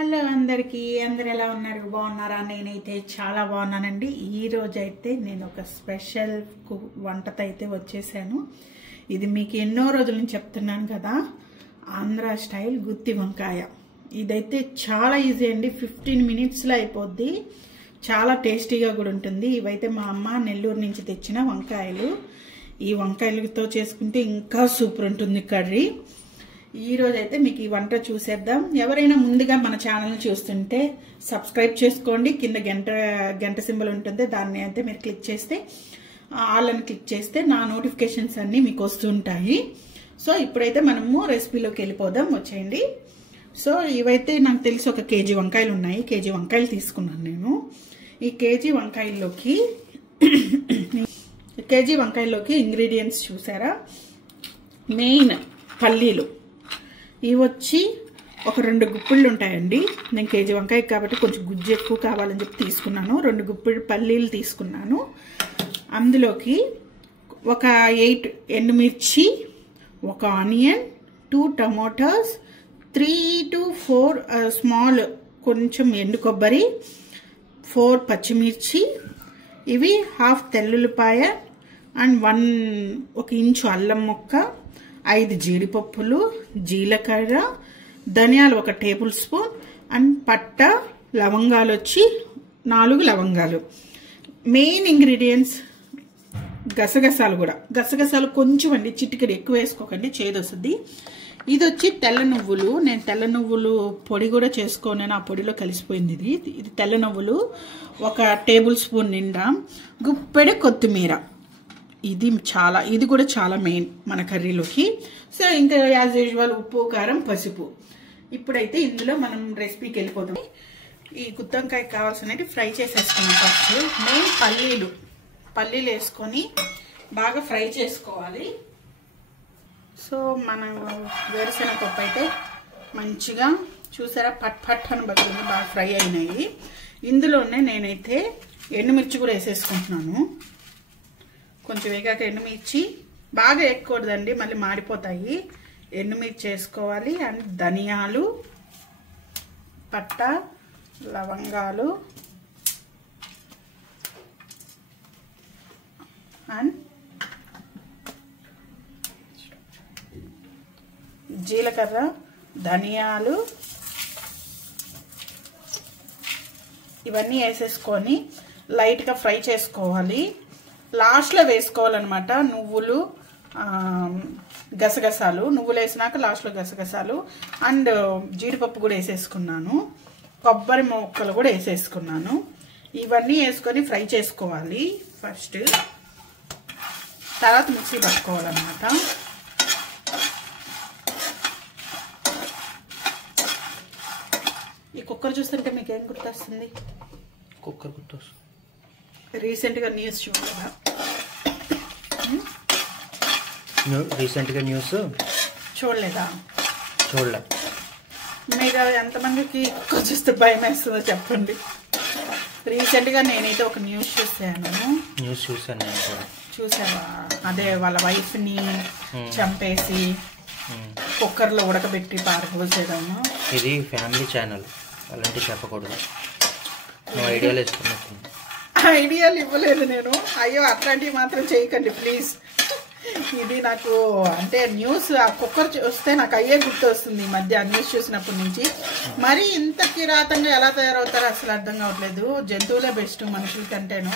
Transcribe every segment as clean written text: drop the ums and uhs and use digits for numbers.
Hello అందరికీ, అందరు ఎలా ఉన్నారు? బాగున్నారా? నేనైతే చాలా బాగున్నానండి. ఈ రోజు అయితే నేను ఒక స్పెషల్ వంటతో అయితే వచ్చేసాను. ఇది మీకు ఎన్నో రోజుల నుంచి చెప్తున్నాను కదా, ఆంధ్ర స్టైల్ గుత్తి వంకాయ. ఇదైతే చాలా ఈజీ అండి, 15 మినిట్స్లో అయిపోద్ది. చాలా టేస్టీగా కూడా ఉంటుంది. ఇవైతే మా అమ్మ నెల్లూరు నుంచి తెచ్చిన వంకాయలు. ఈ వంకాయలతో చేసుకుంటే ఇంకా సూపర్ ఉంటుంది కర్రీ. ఈ రోజు అయితే మీకు ఈ వంట చూసేద్దాం. ఎవరైనా ముందుగా మన ఛానల్ని చూస్తుంటే సబ్స్క్రైబ్ చేసుకోండి. కింద గంట సింబల్ ఉంటుంది, దాన్ని అయితే మీరు క్లిక్ చేస్తే ఆల్ అని క్లిక్ చేస్తే నా నోటిఫికేషన్స్ అన్నీ మీకు వస్తుంటాయి. సో ఇప్పుడైతే మనము రెసిపీలోకి వెళ్ళిపోదాం, వచ్చేయండి. సో ఇవైతే నాకు తెలిసి ఒక కేజీ వంకాయలు ఉన్నాయి. కేజీ వంకాయలు తీసుకున్నాను నేను. ఈ కేజీ వంకాయల్లోకి ఇంగ్రీడియంట్స్ చూసారా? మెయిన్ పల్లీలు. ఇవి వచ్చి ఒక 2 గుప్పిళ్ళు ఉంటాయండి. నేను కేజీ వంకాయ కాబట్టి కొంచెం గుజ్జు ఎక్కువ కావాలని చెప్పి తీసుకున్నాను. 2 గుప్పిళ్ళు పల్లీలు తీసుకున్నాను. అందులోకి ఒక 8 ఎండుమిర్చి, ఒక ఆనియన్, 2 టమోటాస్, 3 to 4 స్మాల్ కొంచెం ఎండు కొబ్బరి, 4 పచ్చిమిర్చి, ఇవి ½ తెల్లుల్లిపాయ అండ్ 1 ఇంచు అల్లం ముక్క, 5 జీడిపప్పులు, జీలకర్ర, ధనియాలు 1 టేబుల్ స్పూన్ అండ్ పట్ట, లవంగాలు వచ్చి 4 లవంగాలు. మెయిన్ ఇంగ్రీడియంట్స్ గసగసాలు కూడా. గసగసాలు కొంచెం అండి, చిటికెడు ఎక్కువ వేసుకోకండి, చేదొస్తుంది. ఇది వచ్చి తెల్ల నువ్వులు. నేను తెల్ల నువ్వులు పొడి కూడా చేసుకోను, ఆ పొడిలో కలిసిపోయింది. ఇది తెల్ల నువ్వులు 1 టేబుల్ స్పూన్ నిండా, గుప్పెడు కొత్తిమీర. ఇది కూడా చాలా మెయిన్ మన కర్రీలోకి. సో ఇంకా యాజ్ యూజువల్ ఉప్పు, కారం, పసుపు. ఇప్పుడైతే ఇందులో మనం రెసిపీకి వెళ్ళిపోతాం. ఈ గుత్తొంకాయకి కావాల్సినవి ఫ్రై చేసేసుకున్నాం. ఫస్ట్ మెయిన్ పల్లీలు వేసుకొని బాగా ఫ్రై చేసుకోవాలి. సో మన వేరుశెనగ పప్పు అయితే మంచిగా చూసారా, పట్ అని బగ్గింది, బాగా ఫ్రై అయినాయి. ఇందులోనే నేనైతే ఎండుమిర్చి కూడా వేసేసుకుంటున్నాను. కొంచెం వేగాక ఎండుమిర్చి బాగా వేయకూడదండి, మళ్ళీ మాడిపోతాయి. ఎండుమిర్చి వేసుకోవాలి. అండ్ ధనియాలు, పట్ట, లవంగాలు అండ్ జీలకర్ర, ధనియాలు ఇవన్నీ వేసేసుకొని లైట్గా ఫ్రై చేసుకోవాలి. లాస్ట్లో వేసుకోవాలన్నమాట నువ్వులు, గసగసాలు. నువ్వులు వేసినాక లాస్ట్లో గసగసాలు అండ్ జీడిపప్పు కూడా వేసేసుకున్నాను. కొబ్బరి ముక్కలు కూడా వేసేసుకున్నాను. ఇవన్నీ వేసుకొని ఫ్రై చేసుకోవాలి ఫస్ట్. తర్వాత మిక్సీ పట్టుకోవాలన్నమాట. ఈ కుక్కర్ చూస్తుంటే మీకు ఏం గుర్తొస్తుంది? కుక్కర్ గుర్తొస్తుంది. రీసెంట్గా న్యూస్ చూడలేదా? రీసెంట్గా న్యూస్ చూడలే. మీరు ఎంతమందికి కుక్క చూస్తే భయం వేస్తుందో చెప్పండి. రీసెంట్గా నేనైతే ఒక న్యూస్ చూసాను. చూసావా? అదే వాళ్ళ వైఫ్ని చంపేసి కుక్కర్లో ఉడకబెట్టి పారపోసేదాము. ఇది ఫ్యామిలీ ఛానల్, అలాంటివి చెప్పకూడదు. ఐడియాలు వేసుకున్నట్టు. ఐడియాలు ఇవ్వలేదు నేను. అయ్యో అట్లాంటివి మాత్రం చేయకండి ప్లీజ్. ఇది నాకు అంటే న్యూస్, ఆ కుక్కర్ చూస్తే నాకు అయ్యే గుర్తు వస్తుంది ఈ మధ్య. న్యూస్ చూసినప్పటి నుంచి మరి ఇంత కిరాతంగా ఎలా తయారవుతారో అసలు అర్థం కావట్లేదు. జంతువులే బెస్ట్ మనుషుల కంటేను.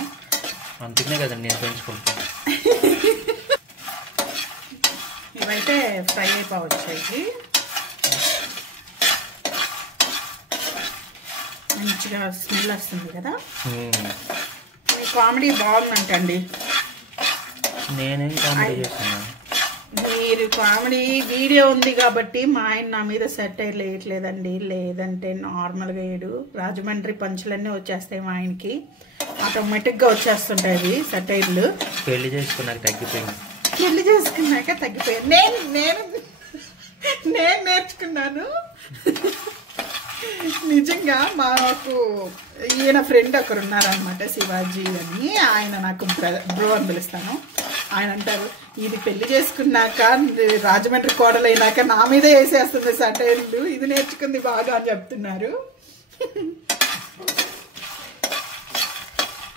అందుకనే కదండి నేను పెంచుకుంటాను. ఇవైతే ఫ్రై అయిపోవచ్చాయి. మంచిగా స్మెల్ వస్తుంది కదా. మీ కామెడీ బాగుందంటండి. నేనేం కామెడీ చేస్తున్నాను? మీరు కామెడీ వీడియో ఉంది కాబట్టి మా ఆయన నా మీద సెటైర్ వేయట్లేదండి. లేదంటే నార్మల్గా వేయడు. రాజమండ్రి పంచులన్నీ వచ్చేస్తాయి మా ఆయనకి, ఆటోమేటిక్గా వచ్చేస్తుంటాయి సెటైర్లు. పెళ్లి చేసుకున్నాక తగ్గిపోయింది. నేను నేర్చుకున్నాను. నిజంగా మాకు ఈయన ఫ్రెండ్ ఒకరు ఉన్నారనమాట, శివాజీ అని. ఆయన నాకు బ్రో అని పిలుస్తాను. ఆయన అంటారు, ఇది పెళ్లి చేసుకున్నాక రాజమండ్రి కోడలైనాక నా మీదే వేసేస్తుంది సటైర్లు, ఇది నేర్చుకుంది బాగా అని చెప్తున్నారు.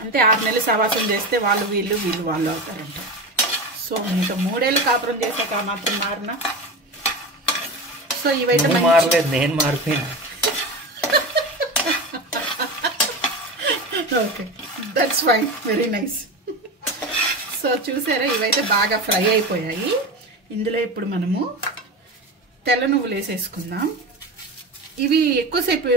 అంటే 6 నెలలు సవాసం చేస్తే వాళ్ళు వీళ్ళు వాళ్ళు అవుతారంట. సో ఇంకా 3 ఏళ్ళు కాపురం చేశాక మాత్రం మారినా. సో ఇవైతే మారలేదు, నేను మారిపోయినా. Okay, that's fine, very nice. So చూసారా, ఇవైతే బాగా ఫ్రై అయిపోయాయి. ఇందులో ఇప్పుడు మనము తెల్ల నువ్వులు వేసేసుకుందాం. ఇవి ఎక్కువసేపు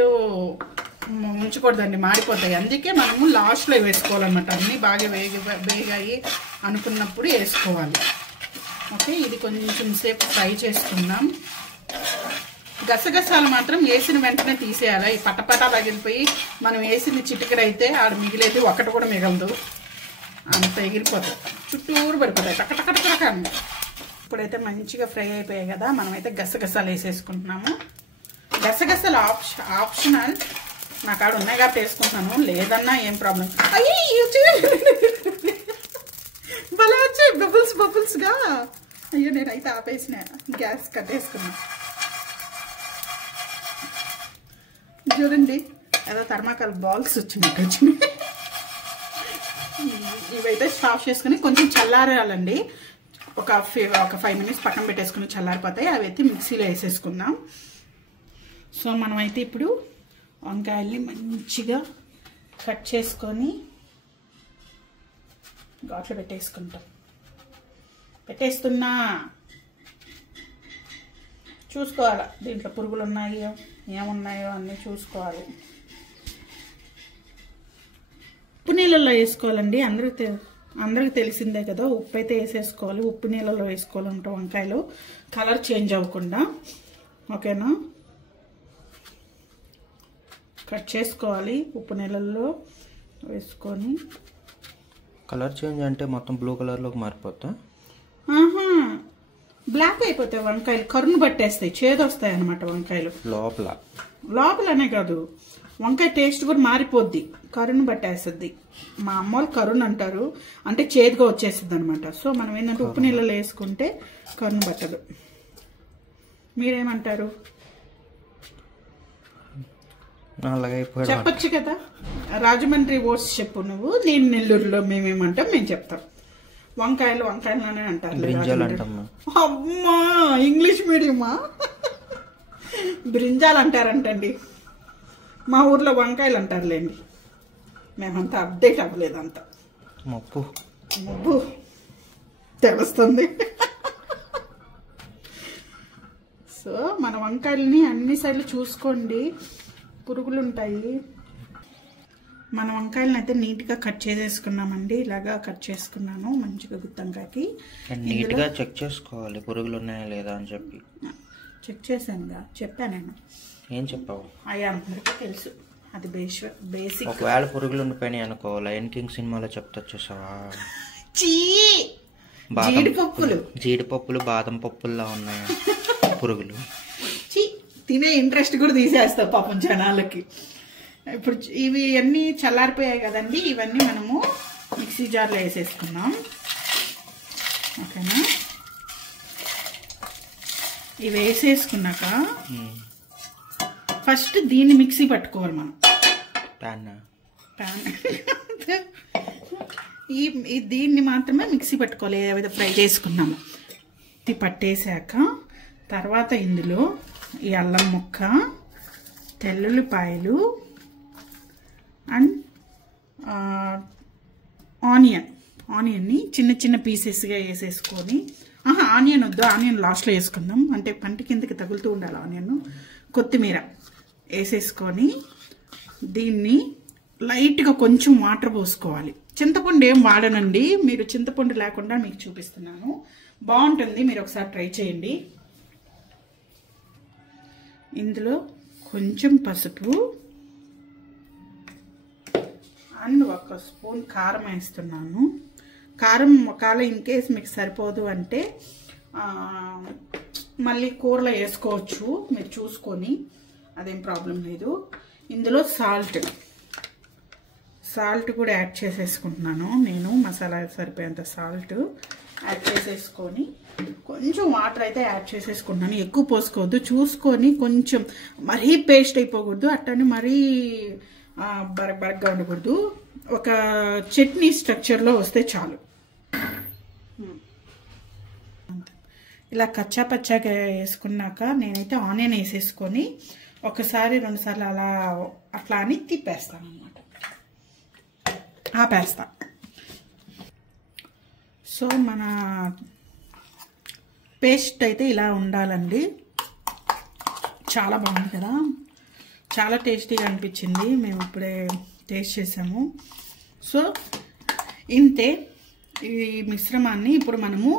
ఉంచకూడదండి, మాడిపోతాయి. అందుకే మనము లాస్ట్లో వేసుకోవాలన్నమాట. అన్నీ బాగా వేగాయి అనుకున్నప్పుడు వేసుకోవాలి. ఓకే, ఇది కొంచెం సేపు ఫ్రై చేసుకుందాం. గసగసాలు మాత్రం వేసిన వెంటనే తీసేయాలి. ఈ పటపటా పగిలిపోయి మనం వేసిన చిటికరైతే ఆడ మిగిలేది ఒకటి కూడా మిగలదు, అంత ఎగిరిపోతుంది, చుట్టూరు పడిపోతాయి టకటకటక. ఇప్పుడైతే మంచిగా ఫ్రై అయిపోయాయి కదా, మనమైతే గసగసాలు వేసేసుకుంటున్నాము. గసగసాలు ఆప్షనల్, నా కాడ ఉన్నాయి కాబట్టి వేసుకుంటాను, లేదన్నా ఏం ప్రాబ్లం. అయ్యో భలే వచ్చాయి బబుల్స్గా. అయ్యో నేనైతే ఆపేసిన, గ్యాస్ కట్టేసుకున్నా. చూడండి ఏదో థర్మాకాల్ బాల్స్ వచ్చినట్టు వచ్చినాయి. ఇవైతే స్టాప్ చేసుకుని కొంచెం చల్లారాలండి. ఒక 5 మినిట్స్ పక్కన పెట్టేసుకుని చల్లారిపోతాయి. అవి అయితే మిక్సీలో వేసేసుకుందాం. సో మనమైతే ఇప్పుడు వంకాయల్ని మంచిగా కట్ చేసుకొని ఘాట్లో పెట్టేస్తున్నా. చూసుకోవాలి దీంట్లో పురుగులు ఉన్నాయో ఏమున్నాయో అన్నీ చూసుకోవాలి. ఉప్పు నీళ్ళల్లో వేసుకోవాలండి. అందరికి తెలిసిందే కదా, ఉప్పు అయితే వేసేసుకోవాలి. ఉప్పు నీళ్ళలో వేసుకోవాలంట వంకాయలు, కలర్ చేంజ్ అవ్వకుండా. ఓకేనా, కట్ చేసుకోవాలి ఉప్పు నీళ్ళల్లో వేసుకొని. కలర్ చేంజ్ అంటే మొత్తం బ్లూ కలర్లోకి మారిపోతా? బ్లాక్ అయిపోతాయి వంకాయలు, కరును పట్టేస్తాయి, చేదొస్తాయి అన్నమాట వంకాయలు. లోపలనే కాదు, వంకాయ టేస్ట్ కూడా మారిపోద్ది, కరును పట్టేస్తుంది. మా అమ్మ వాళ్ళు కరును అంటారు, అంటే చేదుగా వచ్చేస్తుంది అనమాట. సో మనం ఏంటంటే ఉప్పు నీళ్ళలో వేసుకుంటే కరును పట్టదు. మీరేమంటారు చెప్పచ్చు కదా, రాజమండ్రి ఓట్స్ చెప్పు నువ్వు, నేను నెల్లూరులో మేమేమంటాం మేము చెప్తాం. వంకాయలోనే అంటారు. అమ్మా ఇంగ్లీష్ మీడియమా, బ్రింజాలు అంటారంటండి. మా ఊర్లో వంకాయలు అంటారులేండి, మేమంతా అప్డేట్ అవ్వలేదు, అంత మబ్బు తెలుస్తుంది. సో మన వంకాయలని అన్ని సైడ్లు చూసుకోండి, పురుగులు ఉంటాయి. మన వంకాయలను అయితే నీట్గా కట్ చేసేసుకున్నామండి. ఇలాగా కట్ చేసుకున్నాను మంచిగా గుత్తంకాయకి. నీట్గా చెక్ చేసుకోవాలి పురుగులు ఉన్నాయా లేదా అని చెప్పి. చెక్ చేశానుగా, చెప్పాను నేను. ఏం చెప్పావు? అయ్యా అందరికీ తెలుసు, అది బేసిక్. ఒకవేళ పురుగులు ఉండిపోయినాయి అనుకో, లయన్ కింగ్ సినిమాలో చెప్తా చూసావా, జీడిపప్పులు బాదం పప్పుల్లా ఉన్నాయి పురుగులు. తినే ఇంట్రెస్ట్ కూడా తీసేస్తావు పాపం జనాలకి. ఇప్పుడు ఇవి అన్నీ చల్లారిపోయాయి కదండి, ఇవన్నీ మనము మిక్సీ జార్లో వేసేసుకున్నాం. ఓకేనా, ఇవి వేసేసుకున్నాక ఫస్ట్ దీన్ని మిక్సీ పట్టుకోవాలి మనం. దీన్ని మాత్రమే మిక్సీ పట్టుకోవాలి, ఏదైతే ఫ్రై చేసుకున్నాము. ఇది పట్టేశాక తర్వాత ఇందులో ఈ అల్లం ముక్క, తెల్లుల్లిపాయలు అండ్ ఆనియన్ని చిన్న చిన్న పీసెస్గా వేసేసుకొని, ఆనియన్ వద్దు, ఆనియన్ లాస్ట్లో వేసుకుందాం, అంటే పంటి కిందకి తగులుతూ ఉండాలి ఆనియన్. కొత్తిమీర వేసేసుకొని దీన్ని లైట్గా కొంచెం వాటర్ పోసుకోవాలి. చింతపండు ఏం వాడనండి, మీరు చింతపండు లేకుండా మీకు చూపిస్తున్నాను, బాగుంటుంది, మీరు ఒకసారి ట్రై చేయండి. ఇందులో కొంచెం పసుపు అండ్ 1 స్పూన్ కారం వేస్తున్నాను. కారం ఒకవేళ ఇన్ కేస్ మీకు సరిపోదు అంటే మళ్ళీ కూరలో వేసుకోవచ్చు, మీరు చూసుకొని, అదేం ప్రాబ్లం లేదు. ఇందులో సాల్ట్ కూడా యాడ్ చేసేసుకుంటున్నాను నేను, మసాలా సరిపోయేంత సాల్ట్. యాడ్ చేసేసుకొని కొంచెం వాటర్ అయితే యాడ్ చేసేసుకుంటున్నాను. ఎక్కువ పోసుకోవద్దు, చూసుకొని కొంచెం మరీ పేస్ట్ అయిపోకూడదు, అట్టని మరీ బరగ్గా ఉండకూడదు. ఒక చట్నీ స్ట్రక్చర్లో వస్తే చాలు. ఇలా కచ్చా పచ్చాగా వేసుకున్నాక నేనైతే ఆనియన్ వేసేసుకొని ఒకసారి 2 సార్లు అట్లా అని తిప్పేస్తాను అన్నమాట, ఆపేస్తా. సో మన పేస్ట్ అయితే ఇలా ఉండాలండి. చాలా బాగుంది కదా, చాలా టేస్టీగా అనిపించింది. మేము ఇప్పుడే టేస్ట్ చేసాము. సో ఇంతే. ఈ మిశ్రమాన్ని ఇప్పుడు మనము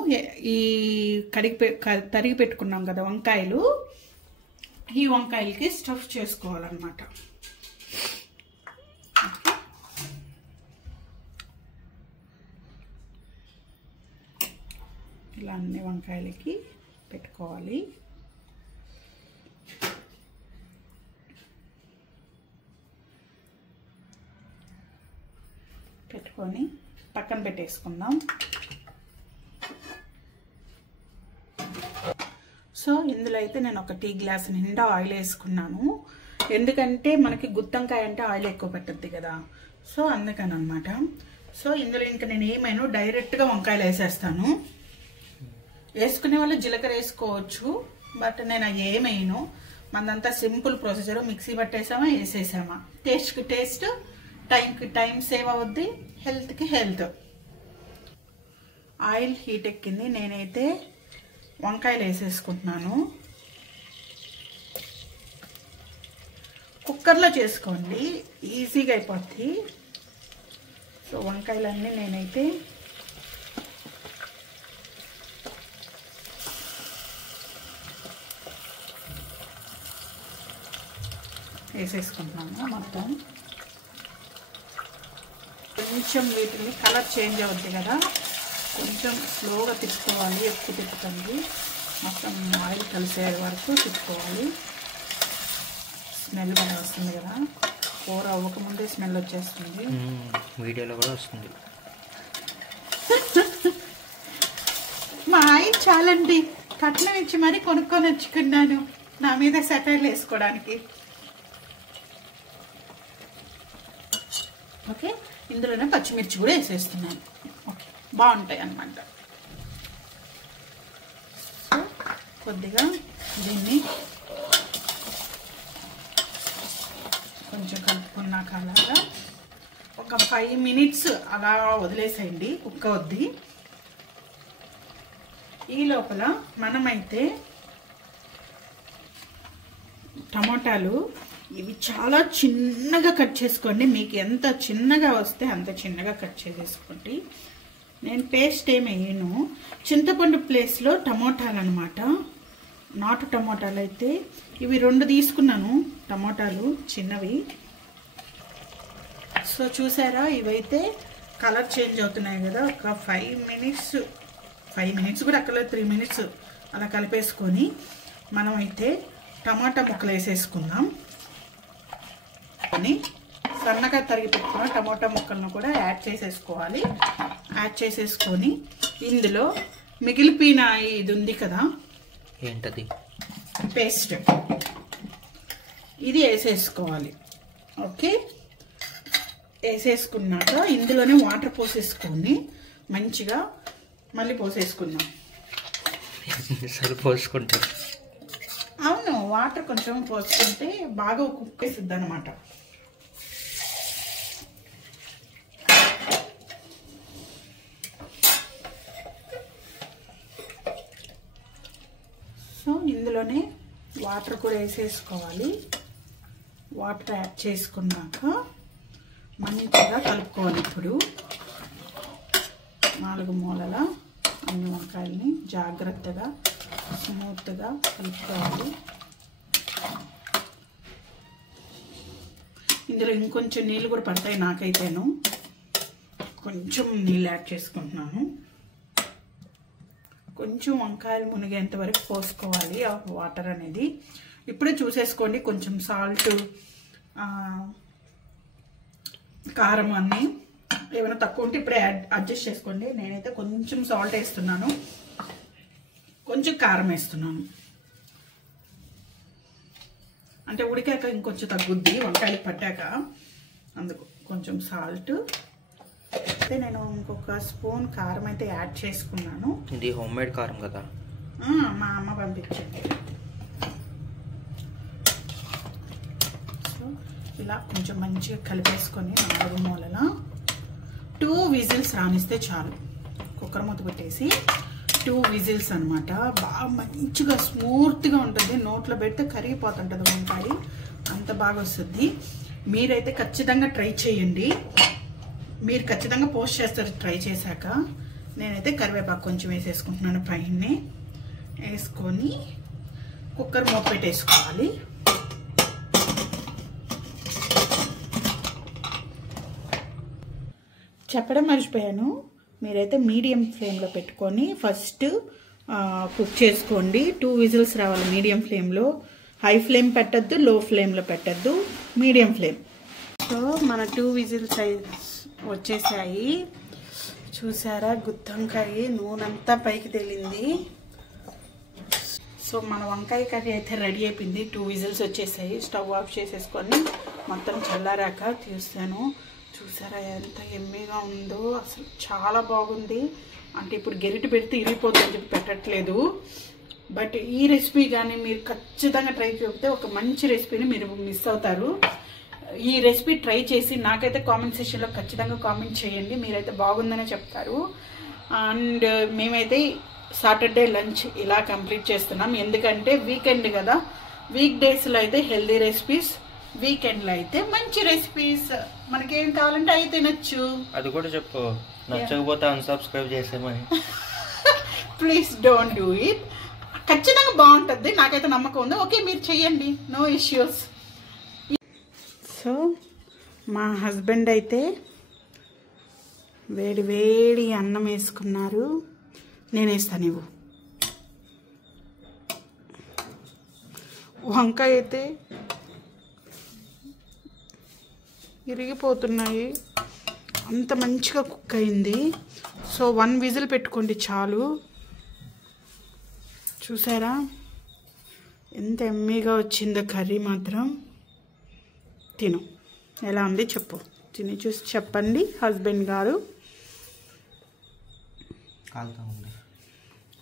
ఈ తరిగి పెట్టుకున్నాం కదా వంకాయలు, ఈ వంకాయలకి స్టఫ్ చేసుకోవాలన్నమాట. ఇలా అన్ని వంకాయలకి పెట్టుకోవాలి. పెట్టుకొని పక్కన పెట్టేసుకుందాం. సో ఇందులో అయితే నేను ఒక టీ గ్లాస్ నిండా ఆయిల్ వేసుకున్నాను. ఎందుకంటే మనకి గుత్తంకాయ అంటే ఆయిల్ ఎక్కువ పట్టుద్ది కదా, సో అందుకని అనమాట. సో ఇందులో ఇంకా నేను ఏమైనా డైరెక్ట్గా వంకాయలు వేసేస్తాను. వేసుకునే వాళ్ళు జీలకర్ర వేసుకోవచ్చు, బట్ నేను ఏమైనా మనదంతా సింపుల్ ప్రొసీజర్. మిక్సీ పట్టేసామా, వేసేసామా, టేస్ట్కి టేస్ట్, టైంకి టైం సేవ్ అవుద్ది, హెల్త్కి హెల్త్. ఆయిల్ హీట్ ఎక్కింది, నేనైతే వంకాయలు వేసేసుకుంటున్నాను. కుక్కర్లో చేసుకోండి, ఈజీగా అయిపోద్ది. సో వంకాయలన్నీ నేనైతే వేసేసుకుంటున్నాను మొత్తం. కొంచెం వీటిని కలర్ చేంజ్ అవుద్ది కదా, కొంచెం స్లోగా తిప్పుకోవాలి, ఎక్కువ తిప్పుతుంది. మొత్తం ఆయిల్ కలిసే వరకు తిప్పుకోవాలి. స్మెల్ బాగా వస్తుంది కదా, కూర అవ్వకముందే స్మెల్ వచ్చేస్తుంది. వీడియోలో కూడా వస్తుంది. మా ఆయన చాలండి కట్నం ఇచ్చి మరీ కొనుక్కొని వచ్చుకున్నాను నా మీద సెటైర్లు వేసుకోవడానికి. ఓకే, ఇందులోనే పచ్చిమిర్చి కూడా వేసేస్తున్నాను. ఓకే, బాగుంటాయి అన్నమాట. సో కొద్దిగా దీన్ని కొంచెం కలుపుకున్నాక అలాగా ఒక 5 minutes అలా వదిలేసేయండి, కుక్క వద్ది. ఈ లోపల మనమైతే టమోటాలు ఇవి చాలా చిన్నగా కట్ చేసుకోండి. మీకు ఎంత చిన్నగా వస్తే అంత చిన్నగా కట్ చేసేసుకోండి. నేను పేస్ట్ ఏమి వేయను, చింతపండు ప్లేస్లో టమోటాలు అనమాట, నాటు టమోటాలు. అయితే ఇవి 2 తీసుకున్నాను టమోటాలు చిన్నవి. సో చూసారా, ఇవైతే కలర్ చేంజ్ అవుతున్నాయి కదా. ఒక 5 minutes కూడా అక్కడ 3 minutes అలా కలిపేసుకొని మనమైతే టమాటా ముక్కలు వేసేసుకుందాం. సన్నగా తరిగి పెట్టుకున్న టమాటా ముక్కలను కూడా యాడ్ చేసేసుకోవాలి. యాడ్ చేసేసుకొని ఇందులో మిగిలిపోయిన ఇది ఉంది కదా, ఏంటది, పేస్ట్, ఇది వేసేసుకోవాలి. ఓకే, వేసేసుకున్నాక ఇందులోనే వాటర్ పోసేసుకొని మంచిగా మళ్ళీ పోసేసుకుందాం. పోసుకుంటా. అవును, వాటర్ కొంచెం పోసుకుంటే బాగా కుక్కేసిద్ది అనమాట. సో ఇందులోనే వాటర్ కూడా వేసేసుకోవాలి. వాటర్ యాడ్ చేసుకున్నాక మంచిగా కలుపుకోవాలి. ఇప్పుడు 4 మూలల అన్ని వంకాయల్ని జాగ్రత్తగా స్మూత్గా కలుపుకోవాలి. ఇందులో ఇంకొంచెం నీళ్ళు కూడా పడతాయి. నాకైతేను కొంచెం నీళ్ళు యాడ్ చేసుకుంటున్నాను. కొంచెం వంకాయలు మునిగేంత వరకు పోసుకోవాలి ఆ వాటర్ అనేది. ఇప్పుడే చూసేసుకోండి, కొంచెం సాల్ట్, కారం అన్నీ ఏమైనా తక్కువ ఉంటే ఇప్పుడే అడ్జస్ట్ చేసుకోండి. నేనైతే కొంచెం సాల్ట్ వేస్తున్నాను, కొంచెం కారం వేస్తున్నాను. అంటే ఉడికాక ఇంకొంచెం తగ్గుద్ది వంకాయలు పట్టాక, అందుకు కొంచెం సాల్ట్. అయితే నేను ఇంకొక స్పూన్ కారం అయితే యాడ్ చేసుకున్నాను. ఇది హోమ్ మేడ్ కారం కదా, మా అమ్మ పంపించండి. సో ఇలా కొంచెం మంచిగా కలిపేసుకొని 4 మూలల 2 విజిల్స్ రానిస్తే చాలు. కుక్కర్ మూత పెట్టేసి 2 విజిల్స్ అనమాట. బాగా మంచిగా స్మూత్గా ఉంటుంది, నోట్లో పెడితే కరిగిపోతుంటుంది వంకాయ, అంత బాగా వస్తుంది. మీరైతే ఖచ్చితంగా ట్రై చేయండి. మీరు ఖచ్చితంగా పోస్ట్ చేస్తారు ట్రై చేశాక. నేనైతే కరివేపాకు కొంచెం వేసేసుకుంటున్నాను, పైనే వేసుకొని కుక్కర్ మూత పెట్టేసుకోవాలి. చెప్పడం మర్చిపోయాను, మీరైతే మీడియం ఫ్లేమ్లో పెట్టుకొని ఫస్ట్ కుక్ చేసుకోండి. 2 విజిల్స్ రావాలి మీడియం ఫ్లేమ్లో. హై ఫ్లేమ్ పెట్టద్దు, లో ఫ్లేమ్లో పెట్టద్దు, మీడియం ఫ్లేమ్. సో మన 2 విజిల్స్ వచ్చేసాయి. చూసారా, గుత్తొంకాయ నూనెంతా పైకి తేలింది. సో మన వంకాయ కర్రీ అయితే రెడీ అయిపోయింది. 2 విజిల్స్ వచ్చేసాయి. స్టవ్ ఆఫ్ చేసేసుకొని మొత్తం చల్లారాక తీస్తాను. చూసారా ఎంత ఎమ్మీగా ఉందో, అసలు చాలా బాగుంది. అంటే ఇప్పుడు గెరిటి పెడితే ఇరిగిపోతుందని చెప్పి పెట్టట్లేదు. బట్ ఈ రెసిపీ కానీ మీరు ఖచ్చితంగా ట్రై చేస్తే ఒక మంచి రెసిపీని మీరు మిస్ అవుతారు. ఈ రెసిపీ ట్రై చేసి నాకైతే కామెంట్ సెక్షన్లో ఖచ్చితంగా కామెంట్ చేయండి. మీరైతే బాగుందనే చెప్తారు. అండ్ మేమైతే సాటర్డే లంచ్ ఇలా కంప్లీట్ చేస్తున్నాం. ఎందుకంటే వీకెండ్ కదా, వీక్ డేస్లో అయితే హెల్దీ రెసిపీస్, వీకెండ్లో అయితే మంచి రెసిపీస్. మనకేం కావాలంటే అవి తినచ్చు. అది కూడా చెప్పు, నచ్చకపోతే అన్సబ్స్క్రైబ్ చేసేమని. Please don't do it. ఖచ్చితంగా బాగుంటుంది, నాకైతే నమ్మకం ఉంది. ఓకే, మీరు చెయ్యండి, నో ఇష్యూస్. సో మా హస్బెండ్ అయితే వేడి వేడి అన్నం వేసుకున్నారు. నేను వేస్తాను. ఇవ్వు. వంకాయ అయితే ఇరిగిపోతున్నాయి, అంత మంచిగా కుక్ అయింది. సో 1 విజిల్ పెట్టుకోండి చాలు. చూసారా ఎంత ఎమ్మీగా వచ్చిందో కర్రీ మాత్రం. తిను, ఎలా ఉంది చెప్పు, తిని చూసి చెప్పండి హస్బెండ్ గారు.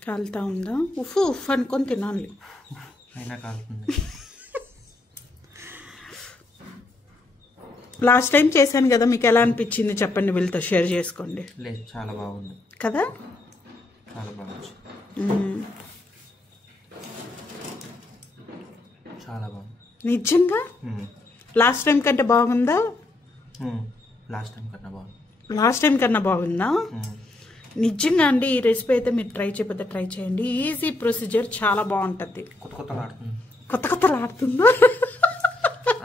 కాలుతా ఉందా? ఉఫ్ ఉఫ్ అనుకొని తినాలి. లాస్ట్ టైం చేశాను కదా, మీకు ఎలా అనిపించింది చెప్పండి, వీళ్ళతో షేర్ చేసుకోండి. లేదు, చాలా బాగుంది కదా, చాలా బాగుంది, చాలా బాగుంది నిజంగా. లాస్ట్ టైం కంటే బాగుందా? లాస్ట్ టైం కన్నా బాగుంది. లాస్ట్ టైం కన్నా బాగుందా? నిజంగా అండి. ఈ రెసిపీ అయితే మీరు ట్రై చేయకపోతే ట్రై చేయండి. ఈజీ ప్రొసీజర్, చాలా బాగుంటుంది. కొత్త కొత్తలాడుతుందా?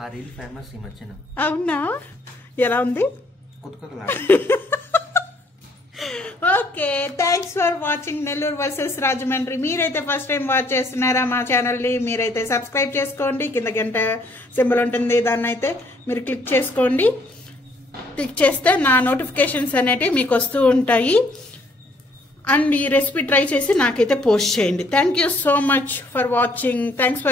ఆ రీల్ ఫేమస్ ఈ మధ్యన. అవునా? ఎలా ఉంది? Okay, thanks for watching Nellore versus Rajahmundry. మీరైతే ఫస్ట్ టైం వాచ్ చేస్తున్నారా మా ఛానల్ని, మీరైతే సబ్స్క్రైబ్ చేసుకోండి. కింద గంట సింబల్ ఉంటుంది, దాన్ని అయితే మీరు క్లిక్ చేసుకోండి. క్లిక్ చేస్తే నా నోటిఫికేషన్స్ అనేటివి మీకు వస్తూ ఉంటాయి. అండ్ ఈ రెసిపీ ట్రై చేసి నాకైతే పోస్ట్ చేయండి. Thank you so much for watching. Thanks for